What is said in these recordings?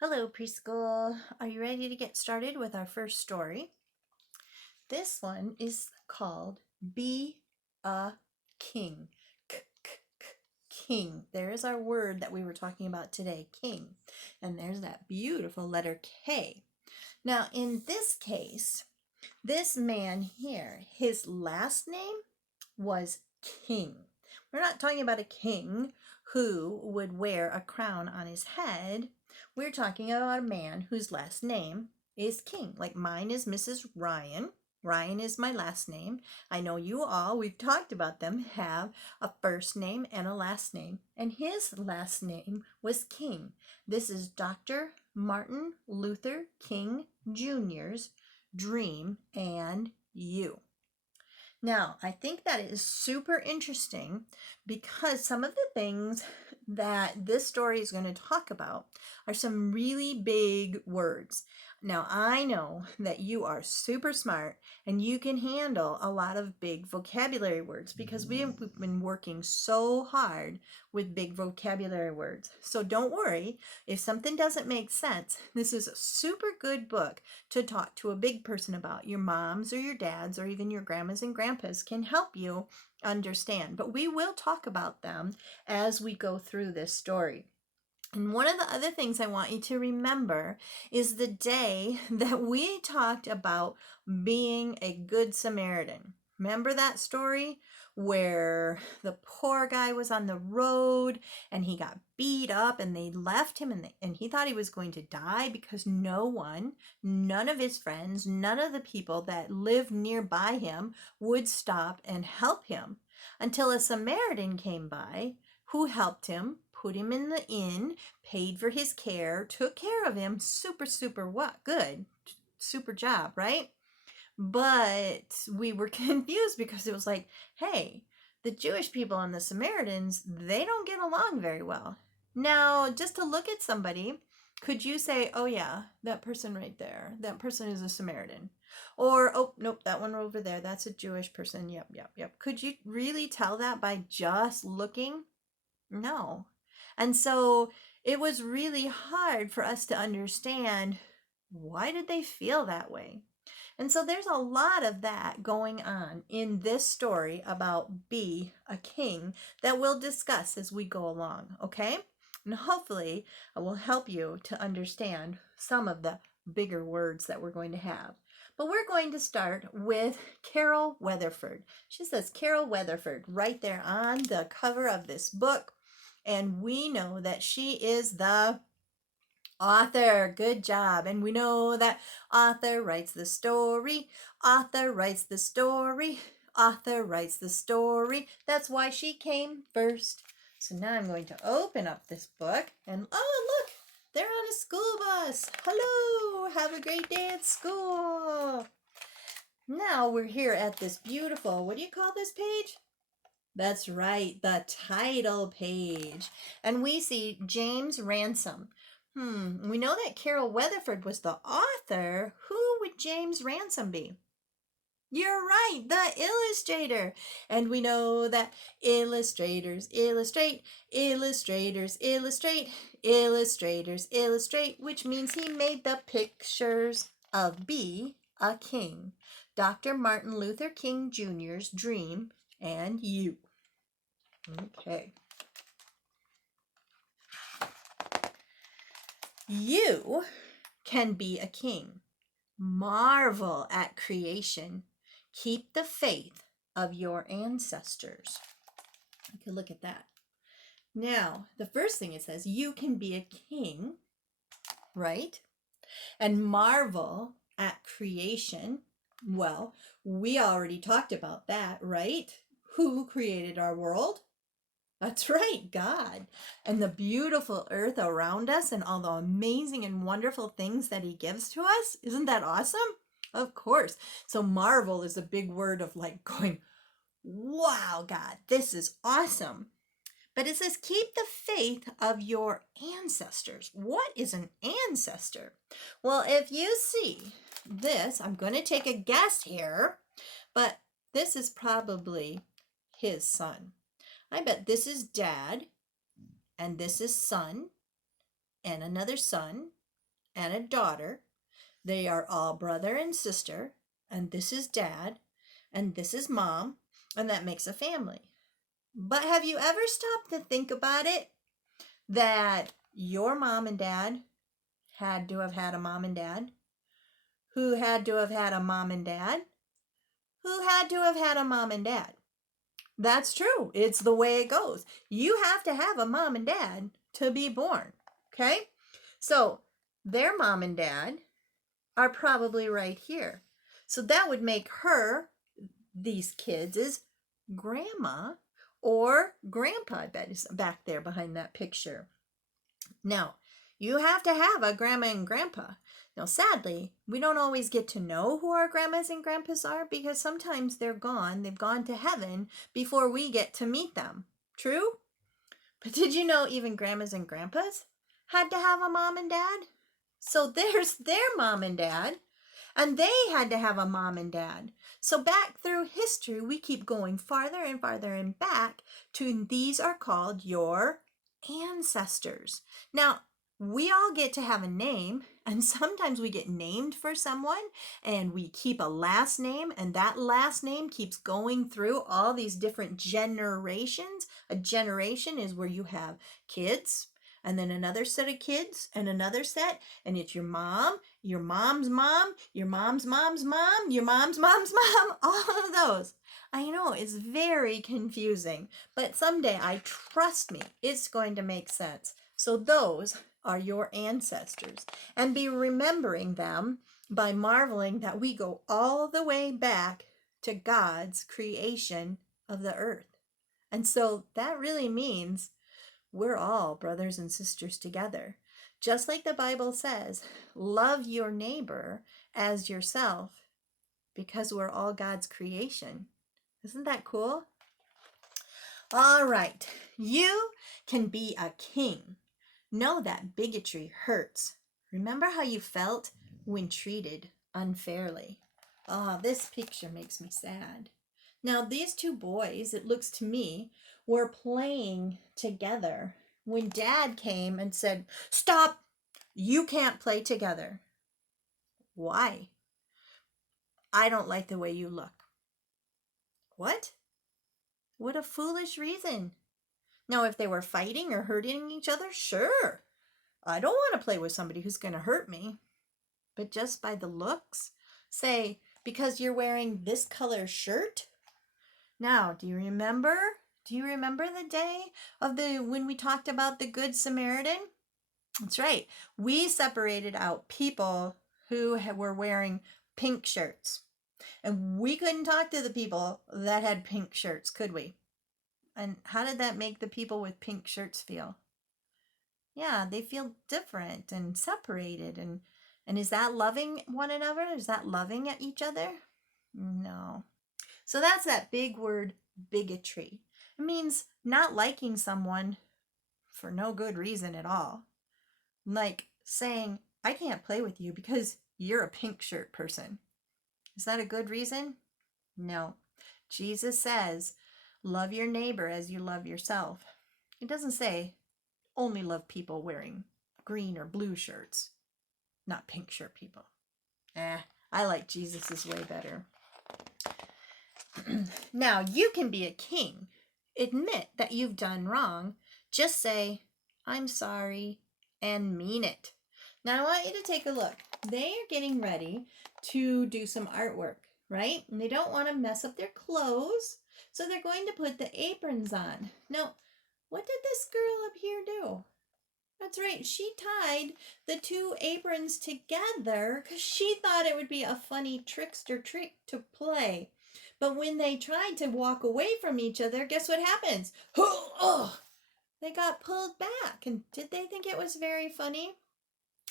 Hello, preschool. Are you ready to get started with our first story? This one is called Be a King. King. There is our word that we were talking about today, king. And there's that beautiful letter K. Now, in this case, this man here, his last name was King. We're not talking about a king who would wear a crown on his head. We're talking about a man whose last name is King. Like mine is Mrs. Ryan. Ryan is my last name. I know you all, we've talked about them, have a first name and a last name. And his last name was King. This is Dr. Martin Luther King Jr.'s dream and you. Now, I think that is super interesting because some of the things that this story is going to talk about are some really big words. Now, I know that you are super smart and you can handle a lot of big vocabulary words because we've been working so hard with big vocabulary words. So don't worry if something doesn't make sense. This is a super good book to talk to a big person about. Your moms or your dads or even your grandmas and grandpas can help you understand. But we will talk about them as we go through this story. And one of the other things I want you to remember is the day that we talked about being a good Samaritan. Remember that story where the poor guy was on the road and he got beat up and they left him and he thought he was going to die because none of his friends, none of the people that lived nearby him would stop and help him until a Samaritan came by who helped him, put him in the inn, paid for his care, took care of him. Super what? Good. Super job, right? But we were confused because it was like, hey, the Jewish people and the Samaritans, they don't get along very well. Now, just to look at somebody, could you say, oh yeah, that person right there, that person is a Samaritan? Or, oh, nope, that one over there, that's a Jewish person. Yep. Could you really tell that by just looking? No. And so it was really hard for us to understand why did they feel that way? And so there's a lot of that going on in this story about Be a King that we'll discuss as we go along, okay? And hopefully I will help you to understand some of the bigger words that we're going to have. But we're going to start with Carol Weatherford. She says Carol Weatherford right there on the cover of this book. And we know that she is the author. Good job. And we know that author writes the story. Author writes the story. Author writes the story. That's why she came first. So now I'm going to open up this book and oh, look, they're on a school bus. Hello, have a great day at school. Now we're here at this beautiful, what do you call this page? That's right, the title page. And we see James Ransom. We know that Carol Weatherford was the author. Who would James Ransom be? You're right, the illustrator. And we know that illustrators illustrate, illustrators illustrate, illustrators illustrate, which means he made the pictures of Be a King. Dr. Martin Luther King Jr.'s dream and you. Okay. You can be a king. Marvel at creation. Keep the faith of your ancestors. You can look at that. Now, the first thing it says, you can be a king, right? And marvel at creation. Well, we already talked about that, right? Who created our world? That's right, God. And the beautiful earth around us and all the amazing and wonderful things that he gives to us. Isn't that awesome? Of course. So marvel is a big word of like going, wow, God, this is awesome. But it says, keep the faith of your ancestors. What is an ancestor? Well, if you see this, I'm going to take a guess here, but this is probably his son. I bet this is dad, and this is son, and another son, and a daughter. They are all brother and sister, and this is dad, and this is mom, and that makes a family. But have you ever stopped to think about it? That your mom and dad had to have had a mom and dad, who had to have had a mom and dad, who had to have had a mom and dad. That's true. It's the way it goes. You have to have a mom and dad to be born. Okay? So their mom and dad are probably right here. So that would make her, these kids, is grandma or grandpa. I bet is back there behind that picture. Now, you have to have a grandma and grandpa. Now, sadly, we don't always get to know who our grandmas and grandpas are because sometimes they're gone. They've gone to heaven before we get to meet them. True? But did you know even grandmas and grandpas had to have a mom and dad? So there's their mom and dad, and they had to have a mom and dad. So back through history, we keep going farther and farther and back to these are called your ancestors. Now, we all get to have a name, and sometimes we get named for someone, and we keep a last name, and that last name keeps going through all these different generations. A generation is where you have kids, and then another set of kids, and another set, and it's your mom, your mom's mom, your mom's mom's mom, your mom's mom's mom, all of those. I know it's very confusing, but someday, trust me, it's going to make sense. So those are your ancestors, and be remembering them by marveling that we go all the way back to God's creation of the earth. And so that really means we're all brothers and sisters together. Just like the Bible says, love your neighbor as yourself because we're all God's creation. Isn't that cool? All right, you can be a king. Know that bigotry hurts. Remember how you felt when treated unfairly. This picture makes me sad. Now, these two boys, it looks to me, were playing together when Dad came and said, "Stop! You can't play together." Why? I don't like the way you look. What? What a foolish reason. Now, if they were fighting or hurting each other, sure. I don't want to play with somebody who's going to hurt me. But just by the looks, say, because you're wearing this color shirt? Now, do you remember? Do you remember the day of when we talked about the Good Samaritan? That's right. We separated out people who were wearing pink shirts. And we couldn't talk to the people that had pink shirts, could we? And how did that make the people with pink shirts feel? Yeah, they feel different and separated. And is that loving one another? Is that loving at each other? No. So that's that big word, bigotry. It means not liking someone for no good reason at all. Like saying, I can't play with you because you're a pink shirt person. Is that a good reason? No. Jesus says, love your neighbor as you love yourself. It doesn't say only love people wearing green or blue shirts, not pink shirt people. I like Jesus's way better. Now, you can be a king. Admit that you've done wrong. Just say, I'm sorry, and mean it. Now, I want you to take a look. They are getting ready to do some artwork, right? And they don't want to mess up their clothes, so they're going to put the aprons on. Now, what did this girl up here do? That's right, she tied the two aprons together because she thought it would be a funny trickster trick to play. But when they tried to walk away from each other, guess what happens? They got pulled back. And did they think it was very funny?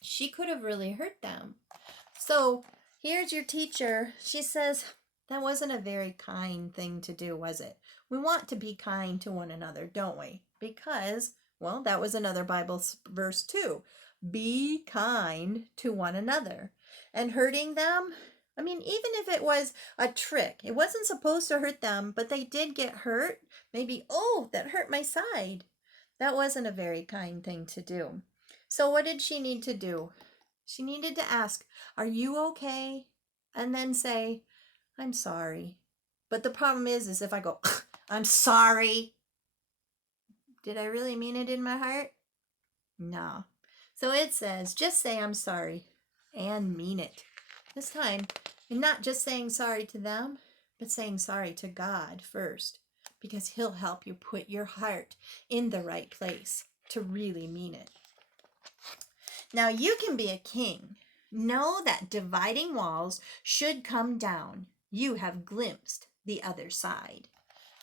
She could have really hurt them. So here's your teacher. She says, that wasn't a very kind thing to do, was it? We want to be kind to one another, don't we? Because, well, that was another Bible verse too. Be kind to one another. And hurting them, I mean, even if it was a trick, it wasn't supposed to hurt them, but they did get hurt. Maybe, oh, that hurt my side. That wasn't a very kind thing to do. So what did she need to do? She needed to ask, "Are you okay?" And then say, "I'm sorry." But the problem is if I go, "I'm sorry," did I really mean it in my heart? No. So it says, just say "I'm sorry" and mean it. This time, you're not just saying sorry to them, but saying sorry to God first, because He'll help you put your heart in the right place to really mean it. Now you can be a king. Know that dividing walls should come down. You have glimpsed the other side.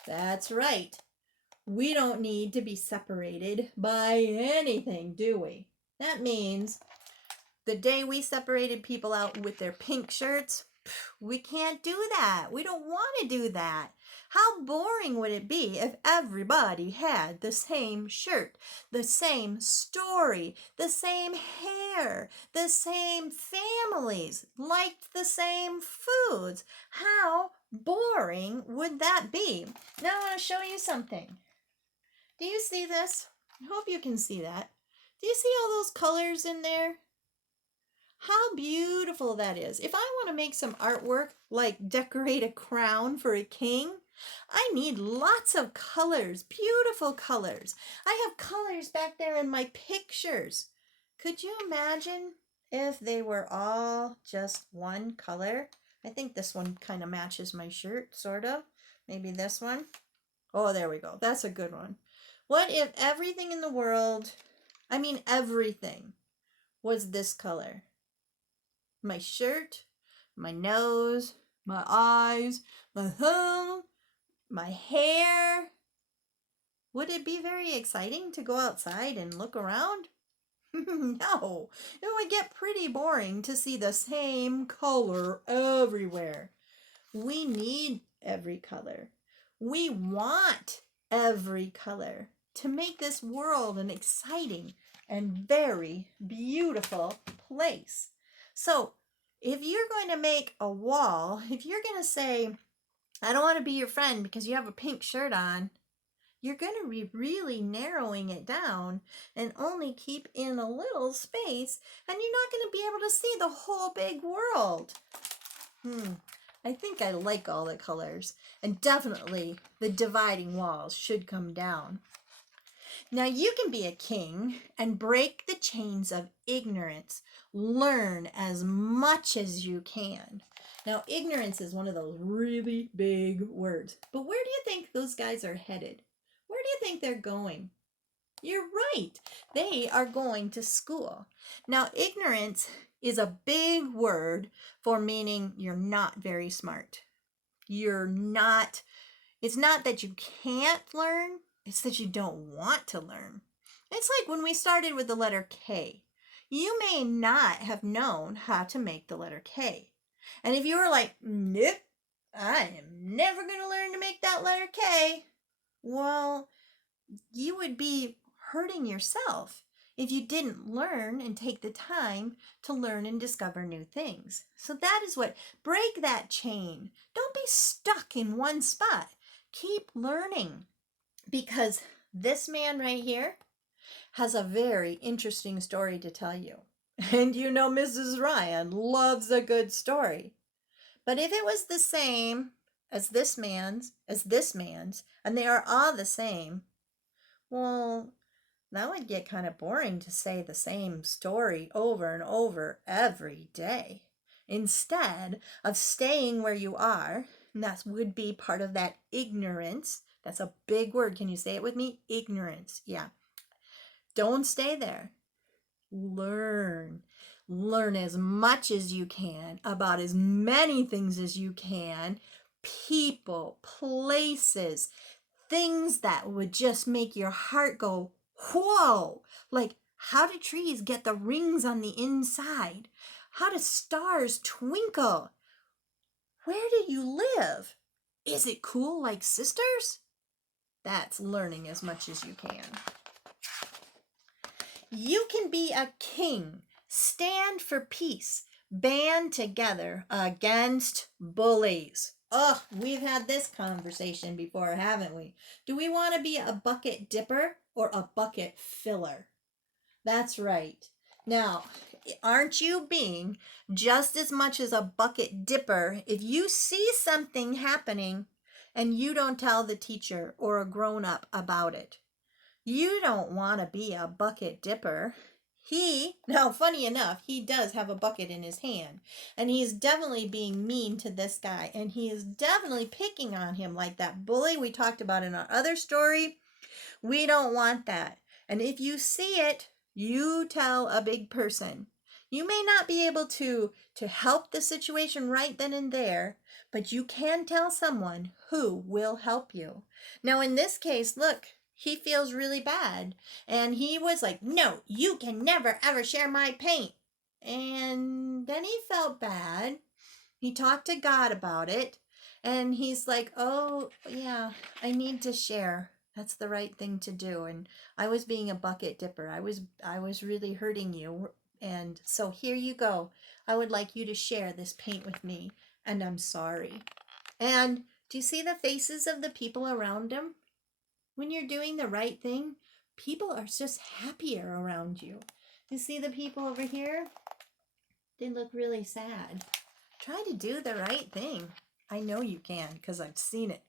That's right. We don't need to be separated by anything, do we? That means the day we separated people out with their pink shirts, we can't do that. We don't want to do that. How boring would it be if everybody had the same shirt, the same story, the same hair, the same families, liked the same foods? How boring would that be? Now I want to show you something. Do you see this? I hope you can see that. Do you see all those colors in there? How beautiful that is. If I want to make some artwork, like decorate a crown for a king, I need lots of colors, beautiful colors. I have colors back there in my pictures. Could you imagine if they were all just one color? I think this one kind of matches my shirt, sort of. Maybe this one. Oh, there we go. That's a good one. What if everything in the world, I mean everything, was this color? My shirt, my nose, my eyes, my home, my hair. Would it be very exciting to go outside and look around? No, it would get pretty boring to see the same color everywhere. We need every color. We want every color to make this world an exciting and very beautiful place. So, if you're going to make a wall, if you're going to say, "I don't want to be your friend because you have a pink shirt on," you're going to be really narrowing it down and only keep in a little space, and you're not going to be able to see the whole big world. I think I like all the colors, and definitely the dividing walls should come down. Now you can be a king and break the chains of ignorance. Learn as much as you can. Now, ignorance is one of those really big words. But where do you think those guys are headed? Where do you think they're going? You're right. They are going to school. Now, ignorance is a big word for meaning you're not very smart. You're not, it's not that you can't learn, it's that you don't want to learn. It's like when we started with the letter K. You may not have known how to make the letter K. And if you were like, "Nope, I am never going to learn to make that letter K," well, you would be hurting yourself if you didn't learn and take the time to learn and discover new things. So that is what, break that chain. Don't be stuck in one spot. Keep learning, because this man right here has a very interesting story to tell you. And you know Mrs. Ryan loves a good story. But if it was the same as this man's, and they are all the same, well, that would get kind of boring to say the same story over and over every day. Instead of staying where you are, and that would be part of that ignorance. That's a big word. Can you say it with me? Ignorance. Yeah. Don't stay there. Learn. Learn as much as you can about as many things as you can. People, places, things that would just make your heart go, whoa! Like, how do trees get the rings on the inside? How do stars twinkle? Where do you live? Is it cool like sisters? That's learning as much as you can. You can be a king. Stand for peace. Band together against bullies. Oh, we've had this conversation before, haven't we? Do we want to be a bucket dipper or a bucket filler? That's right. Now, aren't you being just as much as a bucket dipper if you see something happening and you don't tell the teacher or a grown up about it? You don't want to be a bucket dipper. Now, funny enough, he does have a bucket in his hand, and he's definitely being mean to this guy, and he is definitely picking on him like that bully we talked about in our other story. We don't want that. And if you see it, you tell a big person. You may not be able to help the situation right then and there, but you can tell someone who will help you. Now in this case, look, he feels really bad. And he was like, "No, you can never ever share my paint." And then he felt bad. He talked to God about it. And he's like, "Oh, yeah, I need to share. That's the right thing to do. And I was being a bucket dipper. I was really hurting you. And so here you go. I would like you to share this paint with me. And I'm sorry." And do you see the faces of the people around him? When you're doing the right thing, people are just happier around you. You see the people over here? They look really sad. Try to do the right thing. I know you can because I've seen it.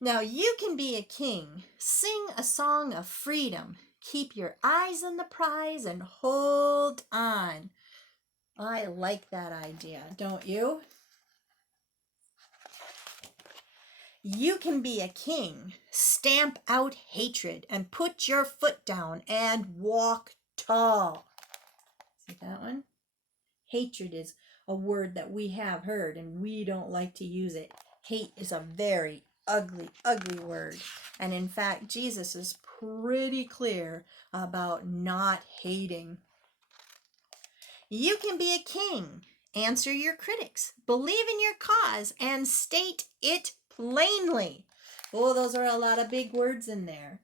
Now you can be a king. Sing a song of freedom. Keep your eyes on the prize and hold on. I like that idea, don't you? You can be a king. Stamp out hatred and put your foot down and walk tall. See that one? Hatred is a word that we have heard and we don't like to use it. Hate is a very ugly, ugly word. And in fact, Jesus is pretty clear about not hating. You can be a king. Answer your critics. Believe in your cause and state it plainly. Oh, those are a lot of big words in there.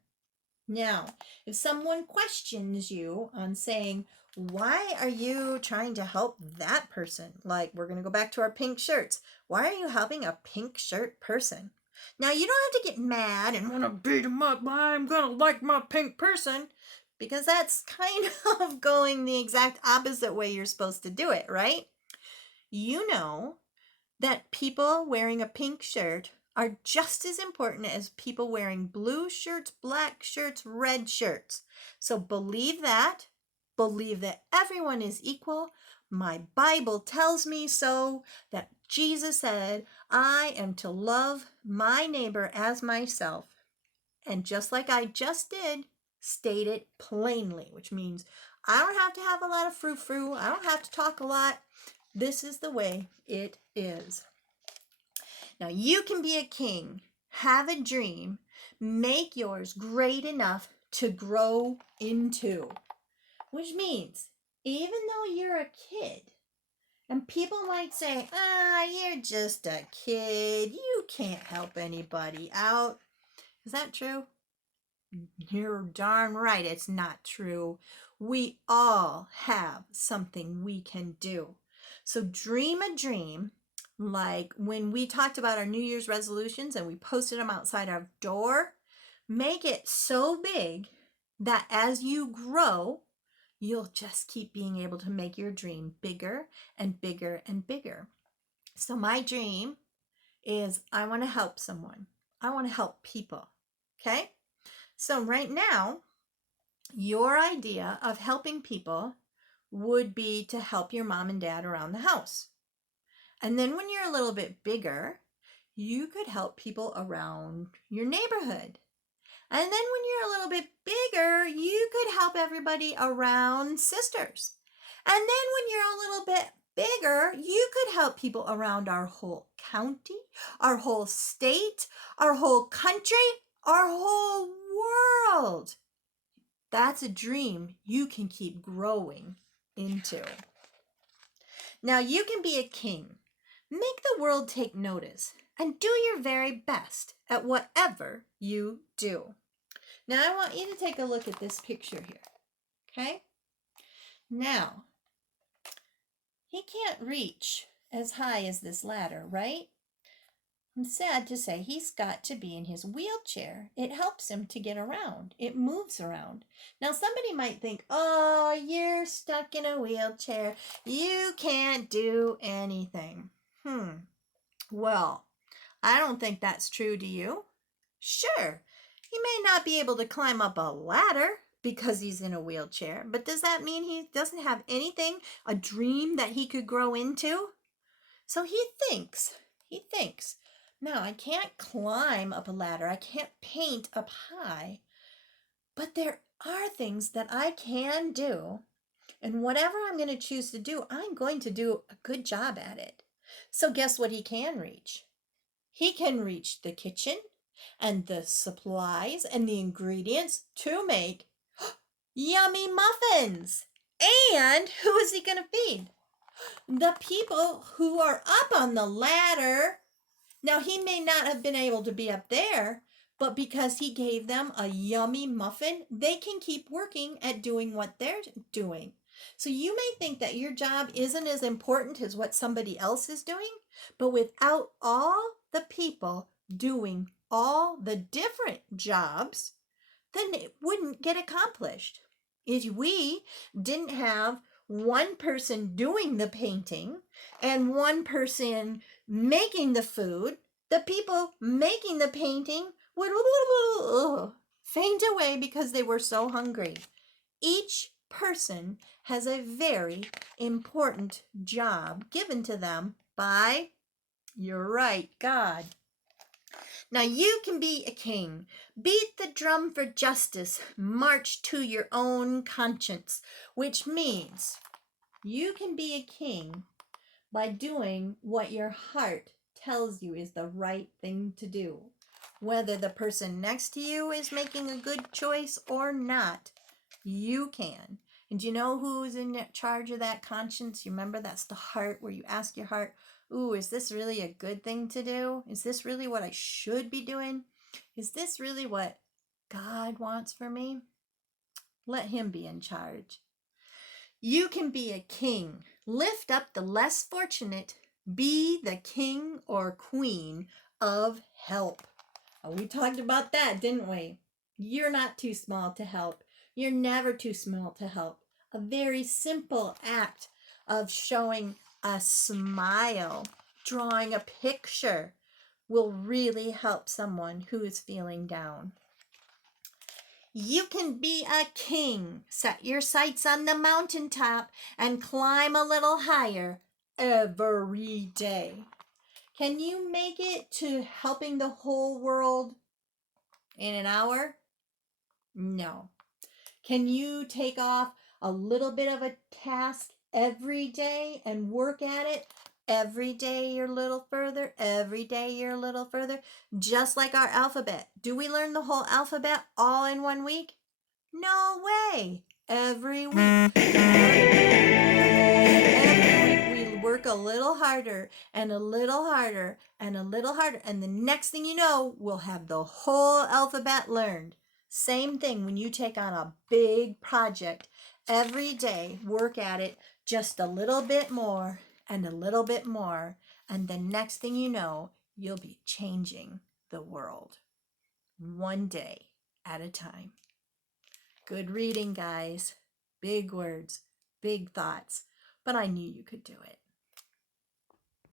Now, if someone questions you on saying, "Why are you trying to help that person?" Like, we're going to go back to our pink shirts. Why are you helping a pink shirt person? Now, you don't have to get mad and want to beat them up. "I'm going to like my pink person," because that's kind of going the exact opposite way you're supposed to do it, right? You know that people wearing a pink shirt are just as important as people wearing blue shirts, black shirts, red shirts. So believe that. Believe that everyone is equal. My Bible tells me so, that Jesus said, "I am to love my neighbor as myself." And just like I just did, state it plainly, which means I don't have to have a lot of frou-frou. I don't have to talk a lot. This is the way it is. Now you can be a king, have a dream, make yours great enough to grow into. Which means, even though you're a kid, and people might say, "You're just a kid. You can't help anybody out." Is that true? You're darn right it's not true. We all have something we can do. So dream a dream, like when we talked about our New Year's resolutions and we posted them outside our door. Make it so big that as you grow, you'll just keep being able to make your dream bigger and bigger and bigger. So my dream is I want to help someone. I want to help people. Okay? So right now, your idea of helping people would be to help your mom and dad around the house. And then when you're a little bit bigger, you could help people around your neighborhood. And then when you're a little bit bigger, you could help everybody around Sisters. And then when you're a little bit bigger, you could help people around our whole county, our whole state, our whole country, our whole world. That's a dream you can keep growing into. Now you can be a king. Make the world take notice and do your very best at whatever you do. Now I want you to take a look at this picture here. Okay? Now, he can't reach as high as this ladder, right? I'm sad to say he's got to be in his wheelchair. It helps him to get around. It moves around. Now somebody might think, oh, you're stuck in a wheelchair. You can't do anything. Well, I don't think that's true. Do you? Sure, he may not be able to climb up a ladder because he's in a wheelchair, but does that mean he doesn't have anything, a dream that he could grow into? So he thinks. Now, I can't climb up a ladder. I can't paint up high, but there are things that I can do. And whatever I'm going to choose to do, I'm going to do a good job at it. So guess what he can reach? He can reach the kitchen and the supplies and the ingredients to make yummy muffins. And who is he going to feed? The people who are up on the ladder. Now, he may not have been able to be up there, but because he gave them a yummy muffin, they can keep working at doing what they're doing. So you may think that your job isn't as important as what somebody else is doing, but without all the people doing all the different jobs, then it wouldn't get accomplished. If we didn't have one person doing the painting and one person making the food, the people making the painting would faint away because they were so hungry. Each person has a very important job given to them by, you're right, God. Now you can be a king. Beat the drum for justice. March to your own conscience, which means you can be a king by doing what your heart tells you is the right thing to do. Whether the person next to you is making a good choice or not, you can. And do you know who's in charge of that conscience? You remember that's the heart, where you ask your heart, ooh, is this really a good thing to do? Is this really what I should be doing? Is this really what God wants for me? Let him be in charge. You can be a king. Lift up the less fortunate. Be the king or queen of help. Oh, we talked about that, didn't we? You're not too small to help. You're never too small to help. A very simple act of showing a smile, drawing a picture, will really help someone who is feeling down. You can be a king. Set your sights on the mountaintop and climb a little higher every day. Can you make it to helping the whole world in an hour? No. Can you take off a little bit of a task every day and work at it? Every day you're a little further, every day you're a little further, just like our alphabet. Do we learn the whole alphabet all in 1 week? No way. Every week. Every week we work a little harder and a little harder and a little harder. And the next thing you know, we'll have the whole alphabet learned. Same thing when you take on a big project. Every day, work at it just a little bit more and a little bit more. And the next thing you know, you'll be changing the world. One day at a time. Good reading, guys. Big words, big thoughts. But I knew you could do it.